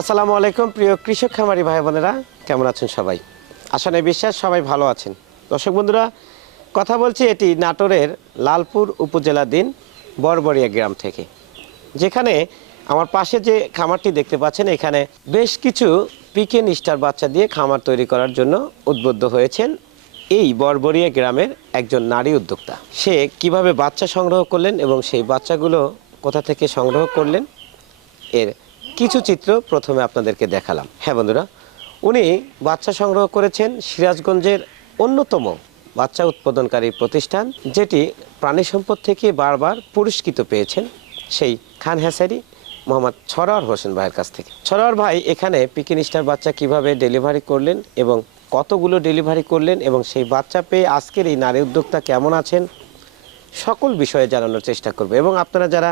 আসসালামু আলাইকুম, প্রিয় কৃষক খামারি ভাই বোনেরা, কেমন আছেন সবাই? আশা নেই বিশ্বাস, সবাই ভালো আছেন। দর্শক বন্ধুরা, কথা বলছি এটি নাটোরের লালপুর উপজেলাধীন বরবরিয়া গ্রাম থেকে। যেখানে আমার পাশে যে খামারটি দেখতে পাচ্ছেন, এখানে বেশ কিছু পিকে নিষ্ঠার বাচ্চা দিয়ে খামার তৈরি করার জন্য উদ্বুদ্ধ হয়েছেন এই বরবরিয়া গ্রামের একজন নারী উদ্যোক্তা। সে কীভাবে বাচ্চা সংগ্রহ করলেন এবং সেই বাচ্চাগুলো কোথা থেকে সংগ্রহ করলেন, এর কিছু চিত্র প্রথমে আপনাদেরকে দেখালাম। হ্যাঁ বন্ধুরা, উনি বাচ্চা সংগ্রহ করেছেন সিরাজগঞ্জের অন্যতম বাচ্চা উৎপাদনকারী প্রতিষ্ঠান, যেটি প্রাণী সম্পদ থেকে বারবার পুরস্কৃত পেয়েছেন সেই খান হ্যাসারি মোহাম্মদ ছরার হোসেন ভাইয়ের কাছ থেকে। ছরার ভাই, এখানে পিকিনিস্টার বাচ্চা কীভাবে ডেলিভারি করলেন এবং কতগুলো ডেলিভারি করলেন এবং সেই বাচ্চা পেয়ে আজকের এই নারী উদ্যোক্তা কেমন আছেন, সকল বিষয়ে জানানোর চেষ্টা করবে। এবং আপনারা যারা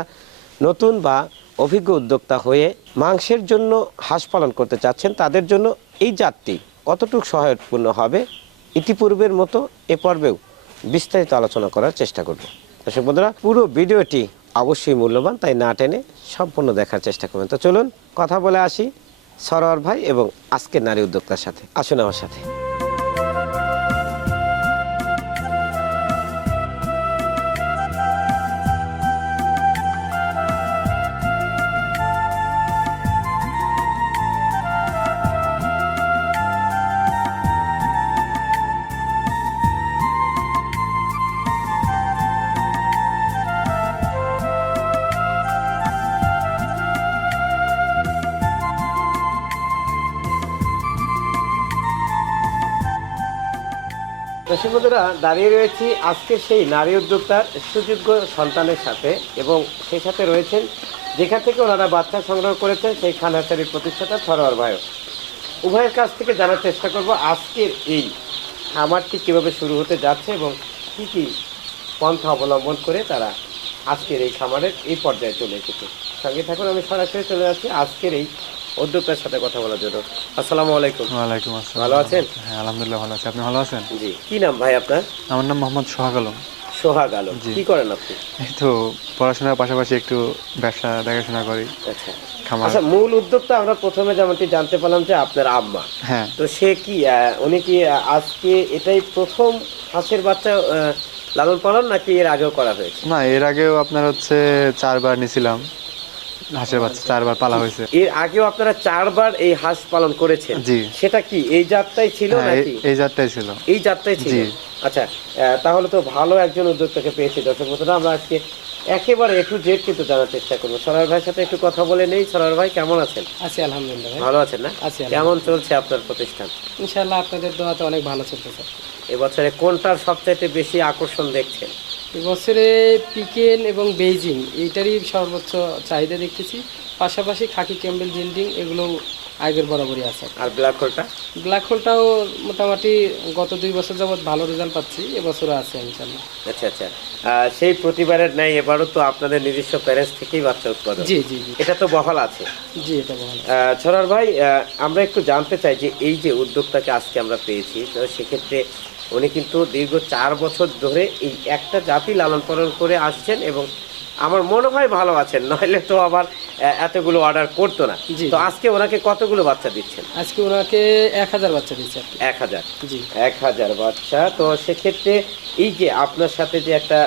নতুন বা অভিজ্ঞ উদ্যোক্তা হয়ে মাংসের জন্য হাঁস পালন করতে চাচ্ছেন, তাদের জন্য এই জাতটি কতটুকু সহায়কপূর্ণ হবে ইতিপূর্বের মতো এ পর্বেও বিস্তারিত আলোচনা করার চেষ্টা করব। দর্শক বন্ধুরা, পুরো ভিডিওটি অবশ্যই মূল্যবান, তাই না টেনে সম্পূর্ণ দেখার চেষ্টা করবেন। তো চলুন কথা বলে আসি সরোয়ার ভাই এবং আজকের নারী উদ্যোক্তার সাথে। আসুন আমার সাথে। দর্শক বন্ধুরা, দাঁড়িয়ে রয়েছি আজকে সেই নারী উদ্যোক্তার সুযোগ্য সন্তানের সাথে এবং সেই সাথে রয়েছেন যেখান থেকে ওনারা বাচ্চা সংগ্রহ করেছেন, সেই খানাচারির প্রতিষ্ঠাতা সরোয়ার ভাইও উভয়ের কাছ থেকে জানার চেষ্টা করব আজকের এই খামারটি কীভাবে শুরু হতে যাচ্ছে এবং কী কী পন্থা অবলম্বন করে তারা আজকের এই খামারের এই পর্যায়ে চলে এসেছে। সঙ্গে থাকুন, আমি সরাসরি চলে যাচ্ছি আজকের এই উদ্যোক্তার সাথে কথা বলার জন্য। আসসালামু আলাইকুম। ওয়ালাইকুম আসসালাম। ভালো আছেন? হ্যাঁ আলহামদুলিল্লাহ ভালো আছি। আপনি ভালো আছেন? জি। কি নাম ভাই আপনার? আমার নাম মোহাম্মদ সোহাগ আলম। সোহাগ আলম। কি করেন আপনি? এই তো পড়াশোনার পাশাপাশি একটু ব্যবসা দেখাশোনা করি। আচ্ছা। আচ্ছা মূল উদ্যোক্তা আমরা প্রথমে যেমনটি জানতে পারলাম যে আপনার আম্মা। হ্যাঁ। তো সে কি উনি কি আজকে এটাই প্রথম হাঁসের বাচ্চা লালন পালন নাকি এর আগেও করা হয়েছে? না এর আগেও আপনার হচ্ছে চারবার নিছিলাম। হাঁসের বাচ্চা চারবার পালা হয়েছে। এর আগেও আপনারা চারবার এই হাঁস পালন করেছেন। জি। সেটা কি এই যাত্রাই ছিল হ্যাঁ নাকি? এই জাতটাই ছিল। এই যাত্রাই ছিল? আচ্ছা তাহলে তো ভালো একজন উদ্যোক্তাকে পেয়েছি। দর্শক বন্ধুরা আমরা আজকে একেবারে একটু জেড কিন্তু জানার চেষ্টা করব। সরার ভাইয়ের সাথে একটু কথা বলে নেই। সরার ভাই কেমন আছেন? আছি আলহামদুলিল্লাহ ভালো আছেন না? আছি, কেমন চলছে আপনার প্রতিষ্ঠান? ইনশাআল্লাহ আপনাদের দোয়াতে অনেক ভালো চলতেছে। এবছরে কোনটার সবচাইতে বেশি আকর্ষণ দেখছেন? এবছরে পিকেন এবং বেইজিং এইটারই সর্বোচ্চ চাহিদা দেখতেছি। পাশাপাশি খাকি ক্যাম্বেল জিন্ডিং এগুলো আগের বরাবরই আছে। আর ব্ল্যাক হোলটা? ব্ল্যাক হোলটাও মোটামুটি গত দুই বছর যাবত ভালো রেজাল্ট পাচ্ছি এবছরও আছে ইনশাল্লাহ আচ্ছা আচ্ছা। সেই প্রতিবারের ন্যায় এবারও তো আপনাদের নিজস্ব প্যারেন্টস থেকেই বাচ্চা উৎপাদন। জি জি এটা তো বহাল আছে। জি এটা আহ, ছড়ার ভাই আমরা একটু জানতে চাই যে এই যে উদ্যোক্তাকে আজকে আমরা পেয়েছি তো সেক্ষেত্রে উনি কিন্তু দীর্ঘ চার বছর ধরে এই একটা জাতি লালন পালন করে আসছেন এবং আমার মনে হয় ভালো আছেন নইলে তো আবার এতগুলো অর্ডার করতো না। তো আজকে ওনাকে কতগুলো বাচ্চা দিচ্ছেন? আজকে ওনাকে এক হাজার বাচ্চা দিচ্ছে এক হাজার? জি। এক হাজার বাচ্চা। তো সেক্ষেত্রে এই যে আপনার সাথে যে একটা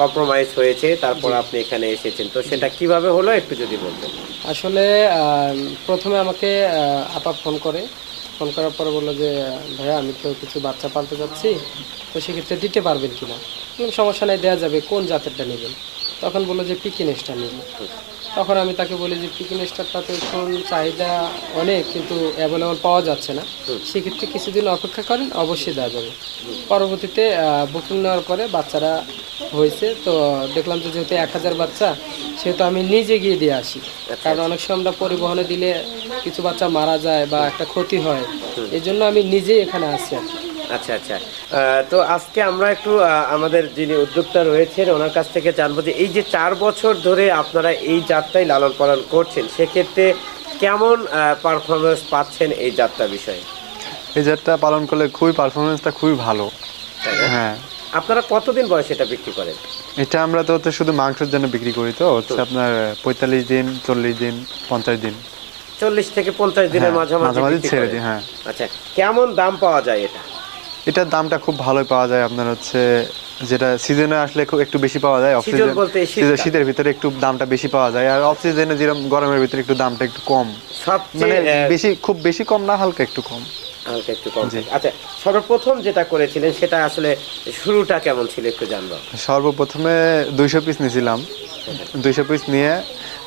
কম্প্রোমাইজ হয়েছে তারপর আপনি এখানে এসেছেন তো সেটা কীভাবে হলো একটু যদি বলতেন। আসলে প্রথমে আমাকে আপা ফোন করে। ফোন করার পরে বলল যে ভাইয়া আমি তো কিছু বাচ্চা পালতে যাচ্ছি তো সেক্ষেত্রে দিতে পারবেন কিনা? বললাম, সমস্যা নেই দেওয়া যাবে কোন জাতেরটা নেবেন? তখন বলল যে পিকিনেসটা নেবেন তখন আমি তাকে বলি যে পিকিনেসটারটা তো এখন চাহিদা অনেক কিন্তু অ্যাভেলেবল পাওয়া যাচ্ছে না। সেক্ষেত্রে কিছুদিন অপেক্ষা করেন অবশ্যই দেওয়া যাবে। পরবর্তীতে বুকিং নেওয়ার পরে বাচ্চারা হয়েছে তো দেখলাম যে যেহেতু এক হাজার বাচ্চা সেহেতু আমি নিজে গিয়ে দিয়ে আসি। কারণ অনেক সময় আমরা পরিবহনে দিলে কিছু বাচ্চা মারা যায় বা একটা ক্ষতি হয় এই জন্য আমি নিজেই এখানে আসি আচ্ছা আচ্ছা। তো আজকে আমরা একটু আমাদের যিনি উদ্যোক্তা রয়েছেন ওনার কাছ থেকে জানব যে এই যে চার বছর ধরে আপনারা এই যাত্রায় লালন পালন করছেন সেক্ষেত্রে কেমন পারফরমেন্স পাচ্ছেন এই যাত্রা বিষয়ে? এই যাত্রা পালন করলে খুবই পারফরমেন্সটা খুবই ভালো। হ্যাঁ। আপনারা কতদিন বয়সে এটা বিক্রি করেন? এটা আমরা তো হচ্ছে শুধু মাংসের জন্য বিক্রি করি তো হচ্ছে আপনার পঁয়তাল্লিশ দিন চল্লিশ দিন পঞ্চাশ দিন। চল্লিশ থেকে পঞ্চাশ দিনের হ্যাঁ, মাঝামাঝি ছেড়ে দিই, হ্যাঁ। আচ্ছা কেমন দাম পাওয়া যায় এটা? এটার দামটা খুব ভালোই পাওয়া যায় আপনার হচ্ছে যেটা সিজনে আসলে খুব একটু বেশি পাওয়া যায় এই শীতের ভিতরে একটু দামটা বেশি পাওয়া যায় আর অফ সিজনে যেরকম গরমের ভিতরে একটু দামটা একটু কম। মানে বেশি খুব বেশি কম না হালকা একটু কম। হালকা একটু কম আচ্ছা সর্বপ্রথম যেটা করেছিলেন সেটা আসলে শুরুটা কেমন ছিল একটু জানব। সর্বপ্রথমে দুইশো পিস নিয়েছিলাম। দুইশো পিস নিয়ে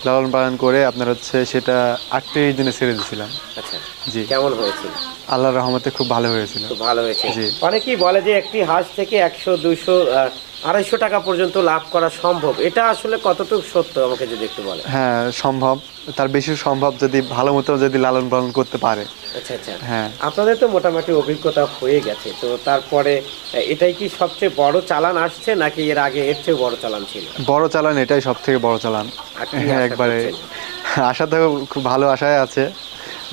লালন পালন করে আপনার হচ্ছে সেটা আটত্রিশ দিনে ছেড়ে দিয়েছিলাম আচ্ছা জি। কেমন হয়েছিল? আল্লাহর রহমতে খুব ভালো হয়েছিল। ভালো হয়েছে। জি। অনেকেই বলে যে একটি হাঁস থেকে একশো দুইশো আড়াইশো টাকা পর্যন্ত লাভ করা সম্ভব। এটা আসলে কতটুকু সত্য আমাকে যদি একটু বলে হ্যাঁ সম্ভব। তার বেশি সম্ভব যদি ভালো মতো যদি লালন পালন করতে পারে। আচ্ছা আচ্ছা। হ্যাঁ। আপনাদের তো মোটামুটি অভিজ্ঞতা হয়ে গেছে তো তারপরে এটাই কি সবচেয়ে বড় চালান আসছে নাকি এর আগে এর চেয়ে বড় চালান ছিল? বড় চালান এটাই সব থেকে বড় চালান। হ্যাঁ একবারে আশা তো খুব ভালো আশায় আছে।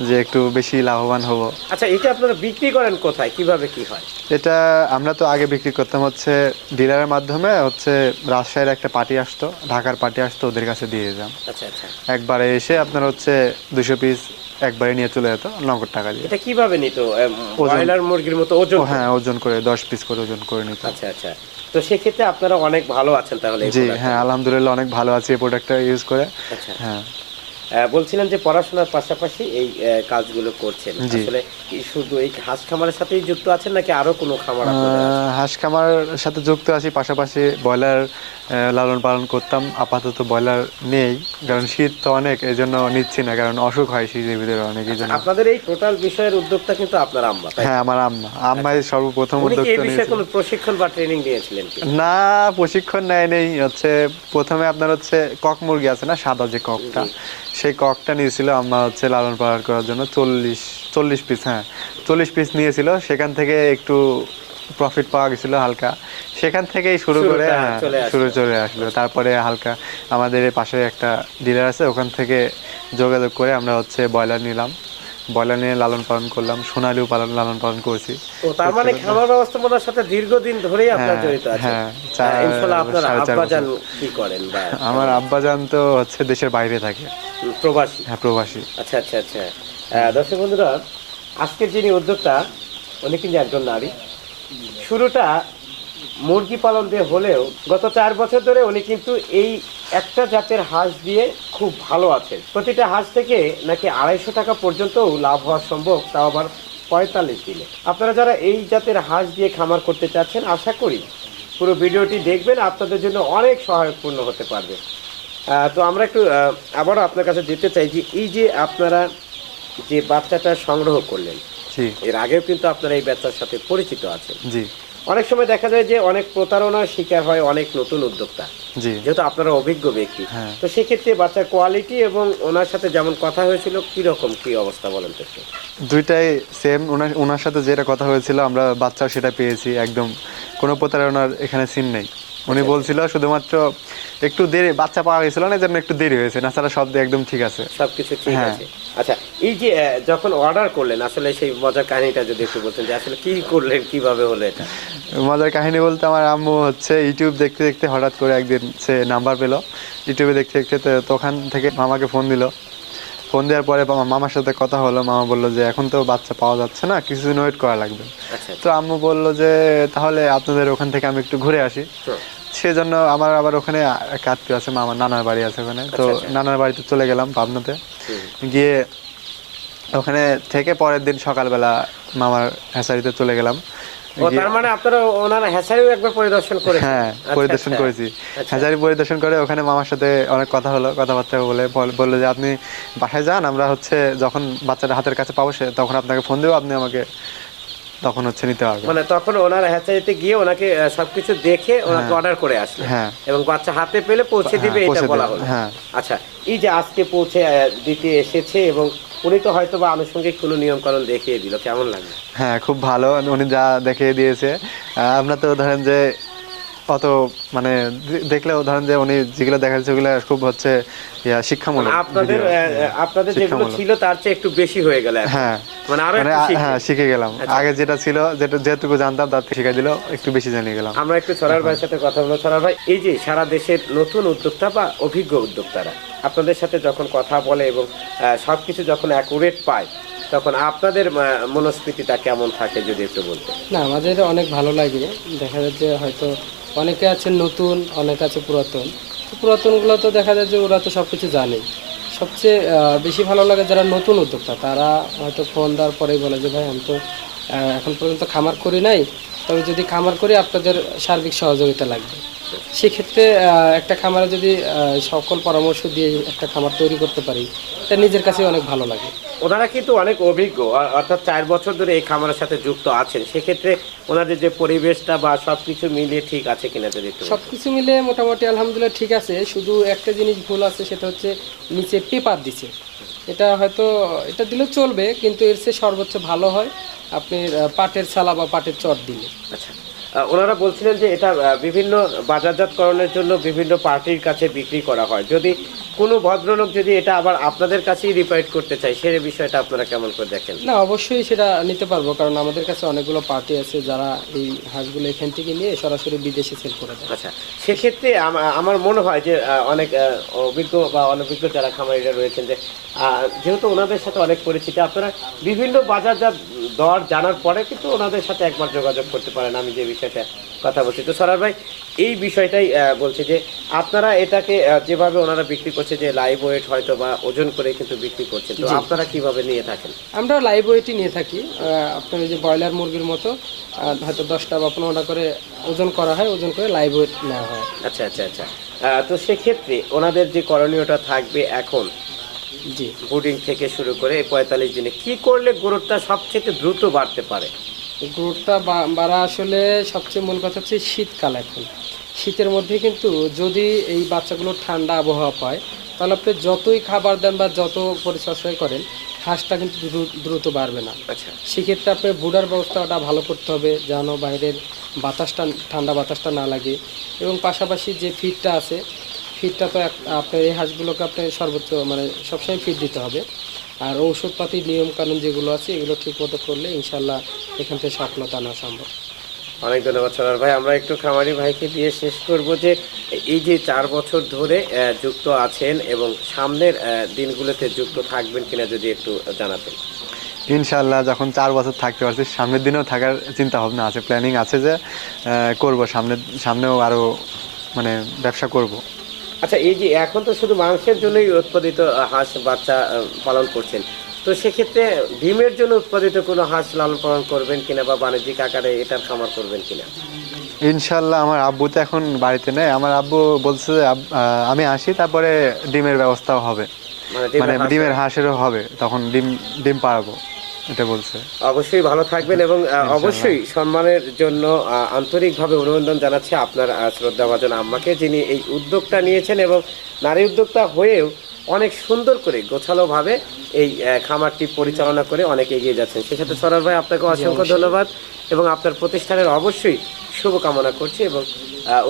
যে একটু বেশি লাভবান হব। আচ্ছা এটা আপনারা বিক্রি করেন কোথায়? কীভাবে কি হয়? এটা আমরা তো আগে বিক্রি করতাম হচ্ছে ডিলারের মাধ্যমে হচ্ছে রাজশাহীর একটা পার্টি আসতো ঢাকার পার্টি আসতো ওদের কাছে দিয়ে যেতাম আচ্ছা আচ্ছা। একবারে এসে আপনার হচ্ছে দুশো পিস একবারে নিয়ে চলে যেত নগদ টাকা দিয়ে। এটা কীভাবে নিত? ব্রয়লার মুরগির মতো ওজন হ্যাঁ ওজন করে দশ পিস করে ওজন করে নিত। আচ্ছা আচ্ছা। তো সেক্ষেত্রে আপনারা অনেক ভালো আছেন তাহলে জি। হ্যাঁ আলহামদুলিল্লাহ অনেক ভালো আছে এই প্রোডাক্টটা ইউজ করে। আচ্ছা। হ্যাঁ। বলছিলেন যে পড়াশোনার পাশাপাশি এই কাজগুলো করছেন। আসলে কি শুধু এই হাঁস খামারের সাথেই যুক্ত আছেন নাকি আরও কোনো খামার হাঁস খামার সাথে যুক্ত আছি পাশাপাশি ব্রয়লার লালন পালন করতাম। আপাতত ব্রয়লার নেই কারণ শীত তো অনেক এই জন্য নিচ্ছি না কারণ অসুখ হয় শীতের ভিতরে অনেক এই জন্য আপনাদের এই টোটাল বিষয়ের উদ্যোগটা কিন্তু আপনার আম্মা হ্যাঁ আমার আম্মা। আম্মাই সর্বপ্রথম কি এই বিষয়ে কোনো প্রশিক্ষণ বা ট্রেনিং দিয়েছিলেন না প্রশিক্ষণ নেয় নেই হচ্ছে প্রথমে আপনার হচ্ছে কক মুরগি আছে না সাদা যে ককটা সেই ককটা নিয়েছিল আম্মা হচ্ছে লালন পালন করার জন্য চল্লিশ চল্লিশ পিস হ্যাঁ। চল্লিশ পিস নিয়েছিল সেখান থেকে একটু প্রফিট পাওয়া গেছিল হালকা। সেখান থেকেই শুরু করে হ্যাঁ, শুরু চলে আসলো। তারপরে হালকা আমাদের পাশে একটা ডিলার আছে ওখান থেকে যোগাযোগ করে আমরা হচ্ছে ব্রয়লার নিলাম। ব্রয়লার নিয়ে লালন পালন করলাম সোনালিও পালন লালন পালন করছি। তার মানে খামার ব্যবস্থাপনার সাথে দীর্ঘদিন ধরেই আপনার হ্যাঁ, জড়িত আছে। হ্যাঁ, ইনশাআল্লাহ আপনার আব্বাজান কি করেন বা আমার আব্বাজান তো হচ্ছে দেশের বাইরে থাকে। প্রবাসী। হ্যাঁ প্রবাসী। আচ্ছা আচ্ছা আচ্ছা। দর্শক বন্ধুরা আজকের যিনি উদ্যোক্তা উনি কিন্তু একজন নারী। শুরুটা মুরগি পালন দিয়ে হলেও গত চার বছর ধরে উনি কিন্তু এই একটা জাতের হাঁস দিয়ে খুব ভালো আছে। প্রতিটা হাঁস থেকে নাকি আড়াইশো টাকা পর্যন্ত লাভ হওয়া সম্ভব তাও আবার পঁয়তাল্লিশ দিনে। আপনারা যারা এই জাতের হাঁস দিয়ে খামার করতে চাচ্ছেন আশা করি পুরো ভিডিওটি দেখবেন আপনাদের জন্য অনেক সহায়কপূর্ণ হতে পারবে। তো আমরা একটু আবারও আপনার কাছে যেতে চাই যে এই যে আপনারা যে বাচ্চাটা সংগ্রহ করলেন এর আগেও কিন্তু আপনারা এই বাচ্চার সাথে পরিচিত আছেন। জি। অনেক সময় দেখা যায় যে অনেক প্রতারণার শিকার হয় অনেক নতুন উদ্যোক্তা। জি। যেহেতু আপনারা অভিজ্ঞ ব্যক্তি। হ্যাঁ। তো সেক্ষেত্রে বাচ্চার কোয়ালিটি এবং ওনার সাথে যেমন কথা হয়েছিল কি রকম কি অবস্থা বলেন তো দুইটাই সেম ওনার ওনার সাথে যেটা কথা হয়েছিল আমরা বাচ্চাও সেটা পেয়েছি একদম কোনো প্রতারণার এখানে সিন নেই। উনি বলছিল শুধুমাত্র একটু দেরি বাচ্চা পাওয়া গেছিল না জন্য একটু দেরি হয়েছে না তারা শব্দ একদম ঠিক আছে। সবকিছু ঠিক হ্যাঁ। আছে। আচ্ছা এই যে যখন অর্ডার করলেন আসলে সেই মজার কাহিনীটা যদি একটু বলতেন যে আসলে কি করলেন কীভাবে হলো এটা? মজার কাহিনী বলতে আমার আম্মু হচ্ছে ইউটিউব দেখতে দেখতে হঠাৎ করে একদিন সে নাম্বার পেল। ইউটিউবে দেখতে দেখতে তখন থেকে মামাকে ফোন দিল। ফোন দেওয়ার পরে মামার সাথে কথা হলো মামা বলল যে এখন তো বাচ্চা পাওয়া যাচ্ছে না কিছুদিন ওয়েট করা লাগবে। আচ্ছা তো আম্মু বলল যে তাহলে আপনাদের ওখান থেকে আমি একটু ঘুরে আসি। সেজন্য আমার আবার ওখানে এক আত্মীয় আছে মামার নানার বাড়ি আছে ওখানে। তো আচ্ছা, আচ্ছা। নানার বাড়িতে চলে গেলাম পাবনাতে। গিয়ে ওখানে থেকে পরের দিন সকালবেলা মামার হ্যাসারিতে চলে গেলাম। তার মানে আপনারা ওনারা হ্যাসারিও একবার পরিদর্শন করে হ্যাঁ পরিদর্শন করেছি। হাজারি পরিদর্শন করে ওখানে মামার সাথে অনেক কথা হলো কথাবার্তা বলে বলল যে আপনি বাসায় যান আমরা হচ্ছে যখন বাচ্চাটা হাতের কাছে পাবো সে তখন আপনাকে ফোন দেবো আপনি আমাকে তখন হচ্ছে নিতে পারবে। মানে তখন ওনার হ্যাচারিতে গিয়ে ওনাকে সবকিছু দেখে ওনাকে অর্ডার করে আসলে হ্যাঁ। এবং বাচ্চা হাতে পেলে পৌঁছে দিবে হ্যাঁ, এটা বলা হলো। হ্যাঁ। আচ্ছা এই যে আজকে পৌঁছে দিতে এসেছে এবং উনি তো হয়তো বা আনুষঙ্গিক কোনো নিয়ম কানুন দেখিয়ে দিল কেমন লাগে হ্যাঁ খুব ভালো। উনি যা দেখিয়ে দিয়েছে। আমরা তো ধরেন যে অত মানে দে- দেখলেও ধরেন যে উনি যেগুলো দেখাচ্ছে ওগুলো খুব হচ্ছে শিক্ষামূলক আপনাদের আপনাদের যেগুলো ছিল তার চেয়ে একটু বেশি হয়ে গেল হ্যাঁ। মানে আরও মানে। হ্যাঁ শিখে গেলাম। আগে যেটা ছিল যেটা যেটুকু জানতাম তার থেকে শিখাই দিল একটু বেশি জানিয়ে গেলাম। আমরা একটু ছড়ার ভাইয়ের সাথে কথা বলব। ছড়ার ভাই এই যে সারা দেশের নতুন উদ্যোক্তা বা অভিজ্ঞ উদ্যোক্তারা আপনাদের সাথে যখন কথা বলে এবং আহ, সবকিছু যখন অ্যাকুরেট পায় তখন আপনাদের মনস্ফীতিটা কেমন থাকে যদি একটু বলতে না আমাদের অনেক ভালো লাগে। দেখা যাচ্ছে হয়তো অনেকে আছে নতুন, অনেকে আছে পুরাতন। তো পুরাতনগুলো তো দেখা যায় যে ওরা তো সব কিছু জানে। সবচেয়ে বেশি ভালো লাগে যারা নতুন উদ্যোক্তা, তারা হয়তো ফোন দেওয়ার পরেই বলে যে, ভাই, আমি তো এখন পর্যন্ত খামার করি নাই। তবে যদি খামার করি, আপনাদের সার্বিক সহযোগিতা লাগবে। সেক্ষেত্রে একটা খামারে যদি সকল পরামর্শ দিয়ে একটা খামার তৈরি করতে পারি, এটা নিজের কাছে অনেক ভালো লাগে। ওনারা কিন্তু অনেক অভিজ্ঞ অর্থাৎ চার বছর ধরে এই খামারের সাথে যুক্ত আছেন। সেক্ষেত্রে ওনাদের যে পরিবেশটা বা সব কিছু মিলিয়ে ঠিক আছে কিনা যদি সব কিছু মিলে মোটামুটি আলহামদুলিল্লাহ ঠিক আছে শুধু একটা জিনিস ভুল আছে সেটা হচ্ছে নিচে পেপার দিছে। এটা হয়তো এটা দিলে চলবে কিন্তু এর চেয়ে সর্বোচ্চ ভালো হয় আপনি পাটের ছালা বা পাটের চট দিলে। আচ্ছা। ওনারা বলছিলেন যে এটা বিভিন্ন বাজারজাতকরণের জন্য বিভিন্ন পার্টির কাছে বিক্রি করা হয়। যদি কোনো ভদ্রলোক যদি এটা আবার আপনাদের কাছেই রিপাইট করতে চায় সে বিষয়টা আপনারা কেমন করে দেখেন? না অবশ্যই সেটা নিতে পারব কারণ আমাদের কাছে অনেকগুলো পার্টি আছে যারা এই হাঁসগুলো এখান থেকে নিয়ে সরাসরি বিদেশে সেল করে দেয়। আচ্ছা সেক্ষেত্রে আমার মনে হয় যে অনেক অভিজ্ঞ বা অনভিজ্ঞ যারা খামারিরা রয়েছেন যে যেহেতু ওনাদের সাথে অনেক পরিচিতি আপনারা বিভিন্ন বাজারজাত দর জানার পরে কিন্তু ওনাদের সাথে একবার যোগাযোগ করতে পারেন আমি যে বিষয়টা কথা বলছি। তো সরার ভাই এই বিষয়টাই বলছি যে আপনারা এটাকে যেভাবে ওনারা বিক্রি করছে যে লাইভ ওয়েট হয়তো বা ওজন করে কিন্তু বিক্রি করছেন তো আপনারা কীভাবে নিয়ে থাকেন? আমরা লাইভ ওয়েটই নিয়ে থাকি। আপনার ওই যে ব্রয়লার মুরগির মতো হয়তো দশটা বা পনেরোটা করে ওজন করা হয় ওজন করে লাইভ ওয়েট নেওয়া হয়। আচ্ছা আচ্ছা আচ্ছা। তো সেক্ষেত্রে ওনাদের যে করণীয়টা থাকবে এখন জি। বুডিং থেকে শুরু করে পঁয়তাল্লিশ দিনে কি করলে গ্রোথটা সবচেয়ে দ্রুত বাড়তে পারে? গ্রোথটা বাড়া আসলে সবচেয়ে মূল কথা হচ্ছে শীতকাল এখন। শীতের মধ্যে কিন্তু যদি এই বাচ্চাগুলো ঠান্ডা আবহাওয়া পায় তাহলে আপনি যতই খাবার দেন বা যত পরিচর্যা করেন হাঁসটা কিন্তু দ্রুত বাড়বে না। আচ্ছা। সেক্ষেত্রে আপনি বুডার ব্যবস্থাটা ভালো করতে হবে যেন বাইরের বাতাসটা ঠান্ডা বাতাসটা না লাগে। এবং পাশাপাশি যে ফিডটা আছে ফিডটা তো আপনার এই হাঁসগুলোকে আপনি সর্বোচ্চ মানে সবসময় ফিড দিতে হবে। আর ঔষধপাতি নিয়ম কানুন যেগুলো আছে এগুলো ঠিক মতো করলে ইনশাল্লাহ এখান থেকে সফলতা আনা সম্ভব। অনেক ধন্যবাদ সরার ভাই। আমরা একটু খামারি ভাইকে দিয়ে শেষ করব যে এই যে চার বছর ধরে যুক্ত আছেন এবং সামনের দিনগুলোতে যুক্ত থাকবেন কিনা যদি একটু জানাতেন। ইনশাল্লাহ যখন চার বছর থাকতে পারছি সামনের দিনেও থাকার চিন্তা ভাবনা আছে প্ল্যানিং আছে যে করব সামনে সামনেও আরও মানে ব্যবসা করব। আচ্ছা এই যে এখন তো শুধু মাংসের জন্যই উৎপাদিত হাঁস বাচ্চা পালন করছেন। তো সেক্ষেত্রে ডিমের জন্য উৎপাদিত কোনো হাঁস লালন পালন করবেন কিনা বা বাণিজ্যিক আকারে এটার খামার করবেন কিনা? ইনশাল্লাহ আমার আব্বু তো এখন বাড়িতে নেই। আমার আব্বু বলছে যে আমি আসি তারপরে ডিমের ব্যবস্থাও হবে। মানে ডিমের মানে ডিমের হাঁসেরও হবে তখন ডিম ডিম পারব এটা বলছে। অবশ্যই ভালো থাকবেন এবং অবশ্যই সম্মানের জন্য আন্তরিকভাবে অভিনন্দন জানাচ্ছি আপনার শ্রদ্ধাভাজন আম্মাকে যিনি এই উদ্যোগটা নিয়েছেন এবং নারী উদ্যোক্তা হয়েও অনেক সুন্দর করে গোছালোভাবে এই খামারটি পরিচালনা করে অনেক এগিয়ে যাচ্ছেন। সেক্ষেত্রে সরার ভাই আপনাকে অসংখ্য ধন্যবাদ এবং আপনার প্রতিষ্ঠানের অবশ্যই শুভকামনা করছি এবং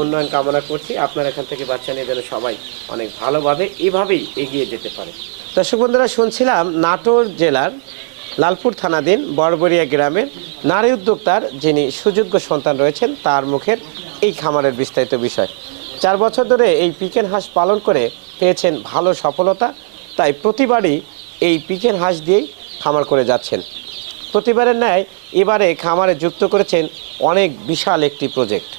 উন্নয়ন কামনা করছি। আপনার এখান থেকে বাচ্চা নিয়ে যেন সবাই অনেক ভালোভাবে এভাবেই এগিয়ে যেতে পারে। দর্শক বন্ধুরা শুনছিলাম নাটোর জেলার লালপুর থানাধীন বড়বড়িয়া গ্রামের নারী উদ্যোক্তার যিনি সুযোগ্য সন্তান রয়েছেন, তার মুখের এই খামারের বিস্তারিত বিষয়। চার বছর ধরে এই পিকেন হাঁস পালন করে পেয়েছেন ভালো সফলতা, তাই প্রতিবারই এই পিকেন হাঁস দিয়েই খামার করে যাচ্ছেন। প্রতিবারের ন্যায় এবারে খামারে যুক্ত করেছেন অনেক বিশাল একটি প্রজেক্ট।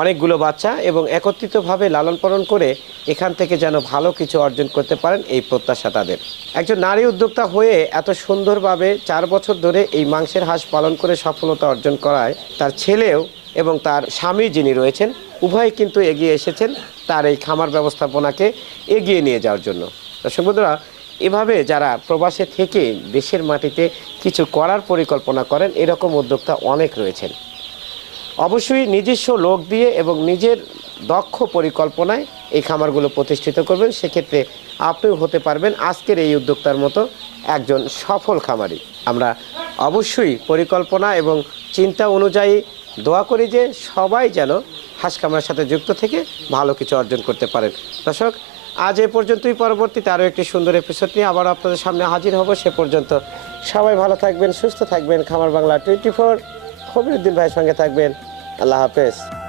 অনেকগুলো বাচ্চা এবং একত্রিতভাবে লালন পালন করে এখান থেকে যেন ভালো কিছু অর্জন করতে পারেন এই প্রত্যাশা তাদের। একজন নারী উদ্যোক্তা হয়ে এত সুন্দরভাবে চার বছর ধরে এই মাংসের হাঁস পালন করে সফলতা অর্জন করায় তার ছেলেও এবং তার স্বামী যিনি রয়েছেন উভয়ে কিন্তু এগিয়ে এসেছেন তার এই খামার ব্যবস্থাপনাকে এগিয়ে নিয়ে যাওয়ার জন্য। দর্শক বন্ধুরা, এভাবে যারা প্রবাসে থেকে দেশের মাটিতে কিছু করার পরিকল্পনা করেন, এরকম উদ্যোক্তা অনেক রয়েছেন। অবশ্যই নিজস্ব লোক দিয়ে এবং নিজের দক্ষ পরিকল্পনায় এই খামারগুলো প্রতিষ্ঠিত করবেন। সেক্ষেত্রে আপনিও হতে পারবেন আজকের এই উদ্যোক্তার মতো একজন সফল খামারি। আমরা অবশ্যই পরিকল্পনা এবং চিন্তা অনুযায়ী দোয়া করি যে সবাই যেন হাঁস কামড়ার সাথে যুক্ত থেকে ভালো কিছু অর্জন করতে পারেন। দর্শক, আজ এ পর্যন্তই। পরবর্তীতে আরও একটি সুন্দর এপিসোড নিয়ে আবার আপনাদের সামনে হাজির হব। সে পর্যন্ত সবাই ভালো থাকবেন, সুস্থ থাকবেন। খামার বাংলা টোয়েন্টি ফোর হবিরুদ্দিন ভাইয়ের সঙ্গে থাকবেন। আল্লাহ হাফেজ।